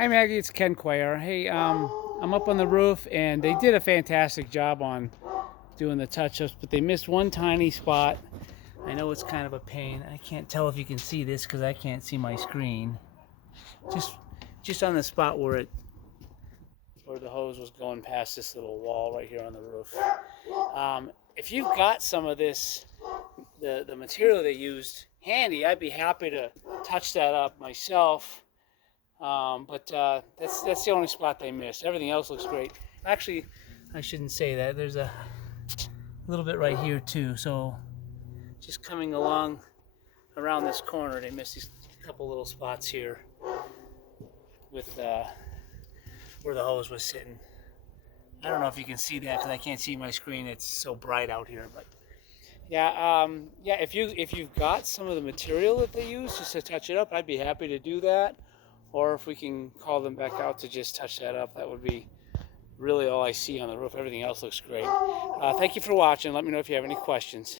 Hi Maggie, it's Ken Quayer. Hey, I'm up on the roof and they did a fantastic job on doing the touch-ups, but they missed one tiny spot. I know it's kind of a pain. I can't tell if you can see this because I can't see my screen. Just just on the spot where the hose was going past this little wall right here on the roof. If you've got some of this, the material they used handy, I'd be happy to touch that up myself. But that's the only spot they missed. Everything else looks great. Actually, I shouldn't say that. There's a little bit right here too. So just coming along around this corner, they missed these couple little spots here with where the hose was sitting. I don't know if you can see that because I can't see my screen. It's so bright out here, but yeah. If you've got some of the material that they use just to touch it up, I'd be happy to do that. Or if we can call them back out to just touch that up, that would be really all I see on the roof. Everything else looks great. Thank you for watching. Let me know if you have any questions.